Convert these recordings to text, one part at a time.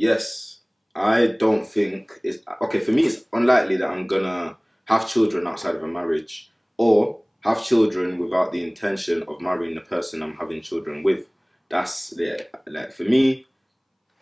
yes, I don't think it's okay. For me, it's unlikely that I'm gonna have children outside of a marriage or have children without the intention of marrying the person I'm having children with. That's like for me,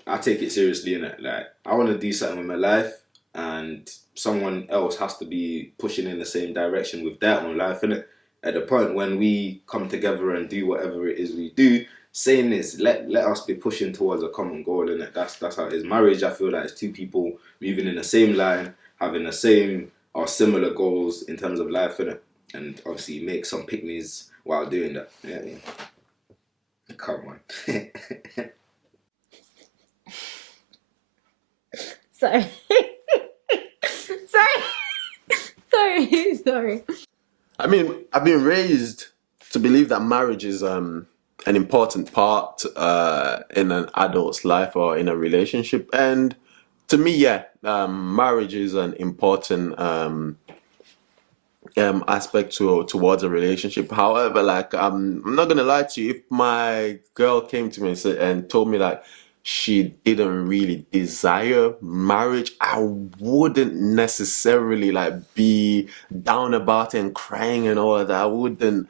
I take it seriously in it. Like I want to do something with my life, and someone else has to be pushing in the same direction with their own life. And at the point when we come together and do whatever it is we do, saying this, let us be pushing towards a common goal. And that's how it is. Marriage, I feel like it's two people moving in the same line, having the same or similar goals in terms of life, innit? And obviously make some picnics while doing that. Yeah, yeah. Come on. Sorry. Sorry. I mean, I've been raised to believe that marriage is an important part in an adult's life or in a relationship, and to me, yeah, marriage is an important aspect towards a relationship. However, like I'm not gonna lie to you, if my girl came to me and told me like she didn't really desire marriage, I wouldn't necessarily like be down about it and crying and all of that. I wouldn't.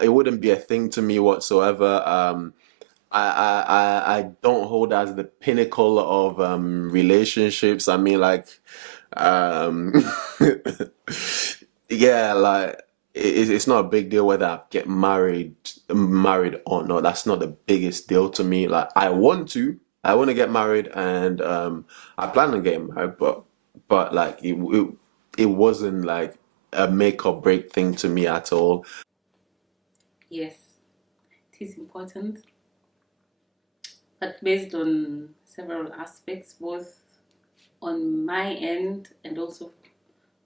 It wouldn't be a thing to me whatsoever. I don't hold as the pinnacle of relationships. I mean, like, um, yeah, like it's not a big deal whether I get married or not. That's not the biggest deal to me. Like, I want to get married, and I plan on getting married, but like it wasn't like a make or break thing to me at all. Yes, it is important, but based on several aspects, both on my end and also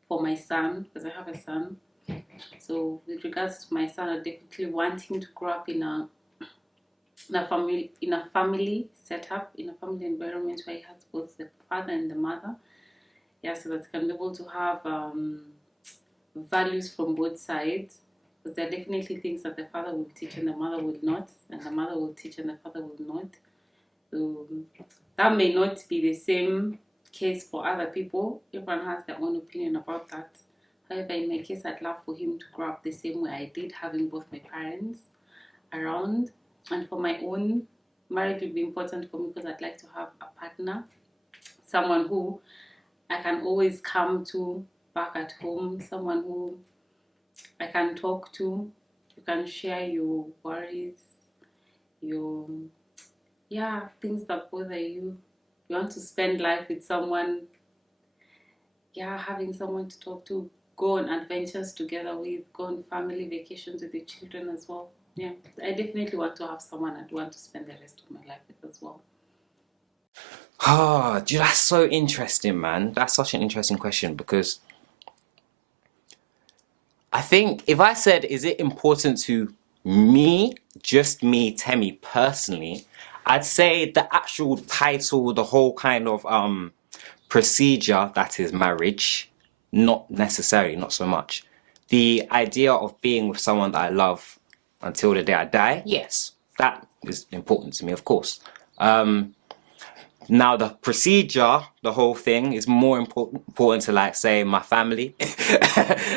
for my son, because I have a son. So with regards to my son, I definitely want him to grow up in a family setup, in a family environment where he has both the father and the mother. Yeah, so that he can be able to have values from both sides. Because there are definitely things that the father will teach and the mother will not, and the mother will teach and the father will not. So that may not be the same case for other people. Everyone has their own opinion about that. However, in my case, I'd love for him to grow up the same way I did, having both my parents around. And for my own, marriage would be important for me because I'd like to have a partner, someone who I can always come to back at home, someone who I can talk to. You can share your worries, your things that bother you. You want to spend life with someone, having someone to talk to, go on adventures together with, go on family vacations with your children as well. Yeah, I definitely want to have someone I'd want to spend the rest of my life with as well. Oh, dude, that's so interesting, man. That's such an interesting question because I think if I said, is it important to me, just me, Temi, personally, I'd say the actual title, the whole kind of procedure that is marriage, not necessarily, not so much. The idea of being with someone that I love until the day I die, yes, that is important to me, of course. Now the procedure, the whole thing is more important to like say my family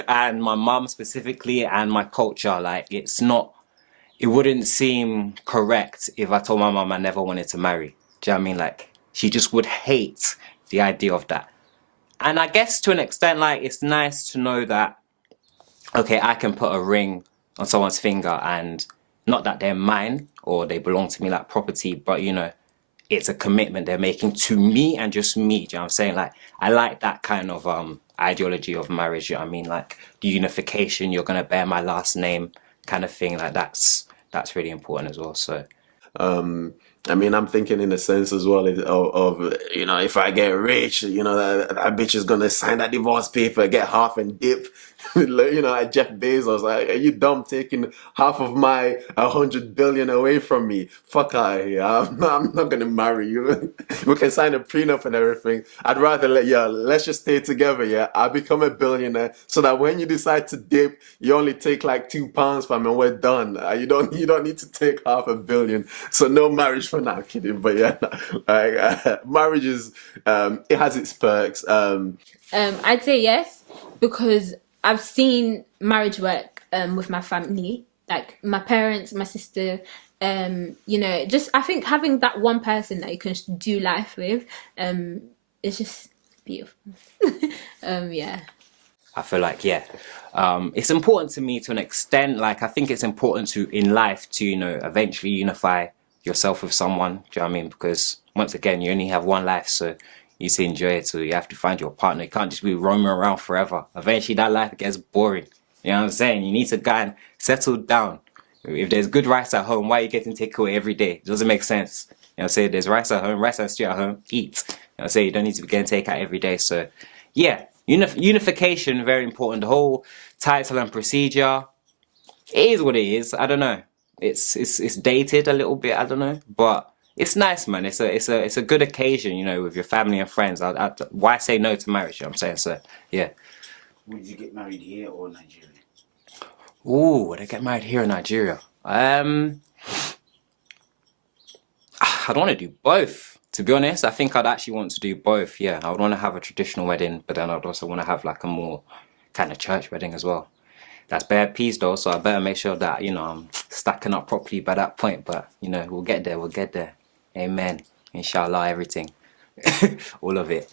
and my mum specifically and my culture. Like it wouldn't seem correct if I told my mum I never wanted to marry. Do you know what I mean? Like she just would hate the idea of that. And I guess to an extent, like it's nice to know that, okay, I can put a ring on someone's finger and not that they're mine or they belong to me like property, but you know, it's a commitment they're making to me and just me. Do you know what I'm saying? Like, I like that kind of ideology of marriage, you know what I mean? Like, the unification, you're going to bear my last name kind of thing. Like, that's really important as well, so. I mean, I'm thinking in the sense as well of if I get rich, that bitch is gonna sign that divorce paper, get half and dip. You know, like Jeff Bezos, like, are you dumb taking half of my 100 billion away from me? Fuck out of here. I'm not gonna marry you. We can sign a prenup and everything. I'd rather let's just stay together. Yeah, I'll become a billionaire so that when you decide to dip, you only take like £2 from me and we're done. You don't need to take half a billion. So no marriage for now. Kidding, but yeah, like marriage is it has its perks. I'd say yes, because I've seen marriage work with my family, like my parents, my sister. You know, just I think having that one person that you can do life with, is just beautiful. Yeah. I feel like, yeah, it's important to me to an extent. Like, I think it's important to, in life, to, you know, eventually unify yourself with someone. Do you know what I mean? Because once again, you only have one life, so you need to enjoy it. So you have to find your partner. You can't just be roaming around forever. Eventually, that life gets boring. You know what I'm saying? You need to go and settle down. If there's good rice at home, why are you getting takeaway every day? It doesn't make sense. You know what I'm saying? There's rice at home, rice and stew at home, eat. You know what I'm saying? You don't need to be getting takeout every day. So, yeah. Unification, very important. The whole title and procedure, it is what it is. I don't know. It's dated a little bit. I don't know, but it's nice, man. It's a good occasion, you know, with your family and friends. Why say no to marriage? You know what I'm saying? So yeah. Would you get married here or Nigeria? Ooh, would I get married here in Nigeria? I don't want to do both. To be honest, I think I'd actually want to do both. Yeah, I would want to have a traditional wedding, but then I'd also want to have like a more kind of church wedding as well. That's bare peas though, so I better make sure that, you know, I'm stacking up properly by that point. But, you know, we'll get there. We'll get there. Amen. Inshallah, everything. All of it.